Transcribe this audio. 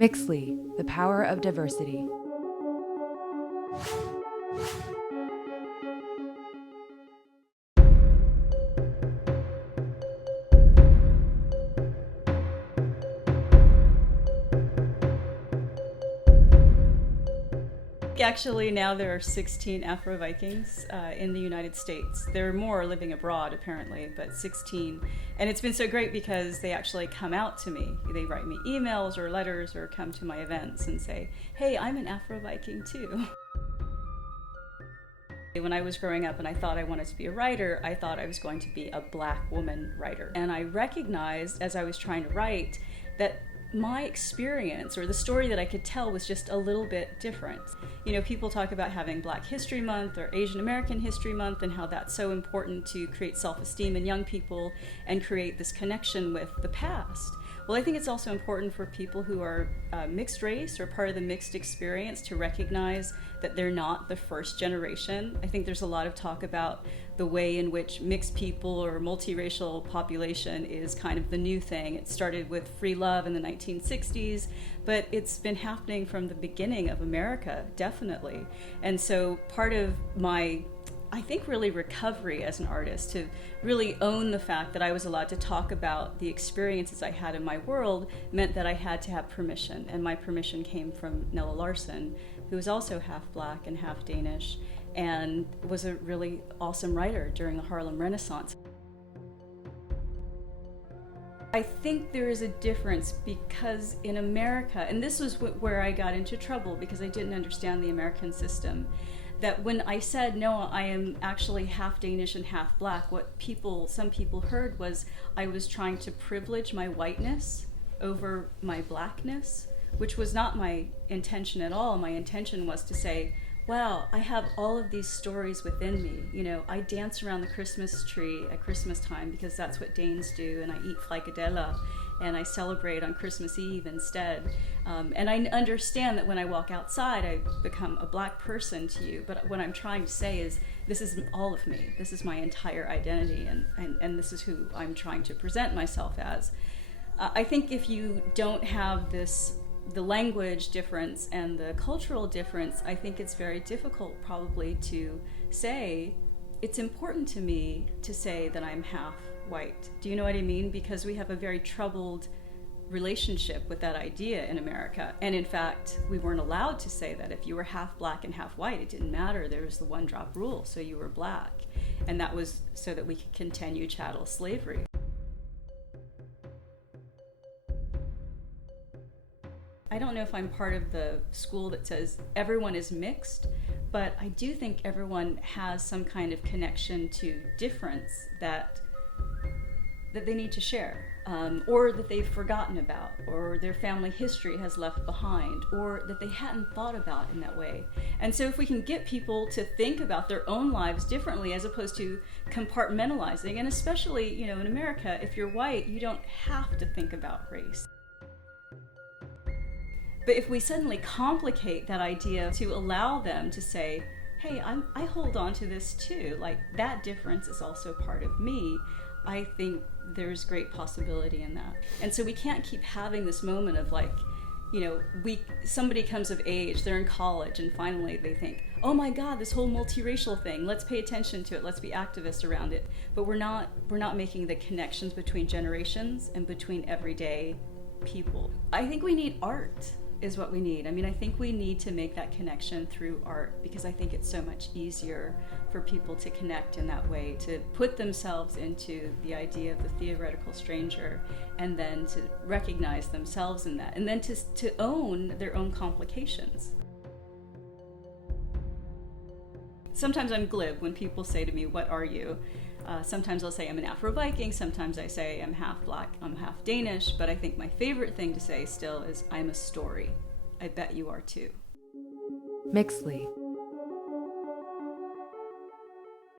Mixly, the power of diversity. Actually, now there are 16 Afro-Vikings in the United States. There are more living abroad, apparently, but 16. And it's been so great because they actually come out to me. They write me emails or letters or come to my events and say, hey, I'm an Afro-Viking too. When I was growing up and I thought I wanted to be a writer, I thought I was going to be a Black woman writer. And I recognized as I was trying to write that my experience or the story that I could tell was just a little bit different. You know, people talk about having Black History Month or Asian American History Month and how that's so important to create self-esteem in young people and create this connection with the past. Well, I think it's also important for people who are mixed race or part of the mixed experience to recognize that they're not the first generation. I think there's a lot of talk about the way in which mixed people or multiracial population is kind of the new thing. It started with free love in the 1960s, but it's been happening from the beginning of America, definitely. And so part of my I think really recovery as an artist, to really own the fact that I was allowed to talk about the experiences I had in my world, meant that I had to have permission. And my permission came from Nella Larson, who is also half Black and half Danish, and was a really awesome writer during the Harlem Renaissance. I think there is a difference because in America, and this was where I got into trouble because I didn't understand the American system, that when I said, no, I am actually half Danish and half Black, what some people heard was I was trying to privilege my whiteness over my Blackness, which was not my intention at all. My intention was to say, wow, I have all of these stories within me. You know, I dance around the Christmas tree at Christmas time because that's what Danes do, and I eat frikadelle, and I celebrate on Christmas Eve instead. And I understand that when I walk outside, I become a Black person to you, but what I'm trying to say is this is all of me. This is my entire identity, and this is who I'm trying to present myself as. I think if you don't have the language difference and the cultural difference, I think it's very difficult probably to say, it's important to me to say that I'm half white. Do you know what I mean? Because we have a very troubled relationship with that idea in America. And in fact, we weren't allowed to say that. If you were half Black and half white, it didn't matter. There was the one drop rule, so you were Black. And that was so that we could continue chattel slavery. I don't know if I'm part of the school that says everyone is mixed, but I do think everyone has some kind of connection to difference that they need to share, or that they've forgotten about, or their family history has left behind, or that they hadn't thought about in that way. And so if we can get people to think about their own lives differently as opposed to compartmentalizing, and especially, you know, in America, if you're white, you don't have to think about race. But if we suddenly complicate that idea to allow them to say, hey, I hold on to this too, like that difference is also part of me, I think there's great possibility in that. And so we can't keep having this moment of like, you know, somebody comes of age, they're in college, and finally they think, oh my God, this whole multiracial thing, let's pay attention to it, let's be activists around it. But we're not making the connections between generations and between everyday people. I think we need art is what we need. I mean, I think we need to make that connection through art because I think it's so much easier for people to connect in that way, to put themselves into the idea of the theoretical stranger and then to recognize themselves in that and then to own their own complications. Sometimes I'm glib when people say to me, what are you? Sometimes I'll say I'm an Afro-Viking, sometimes I say I'm half Black, I'm half Danish, but I think my favorite thing to say still is I'm a story. I bet you are too. Mixly,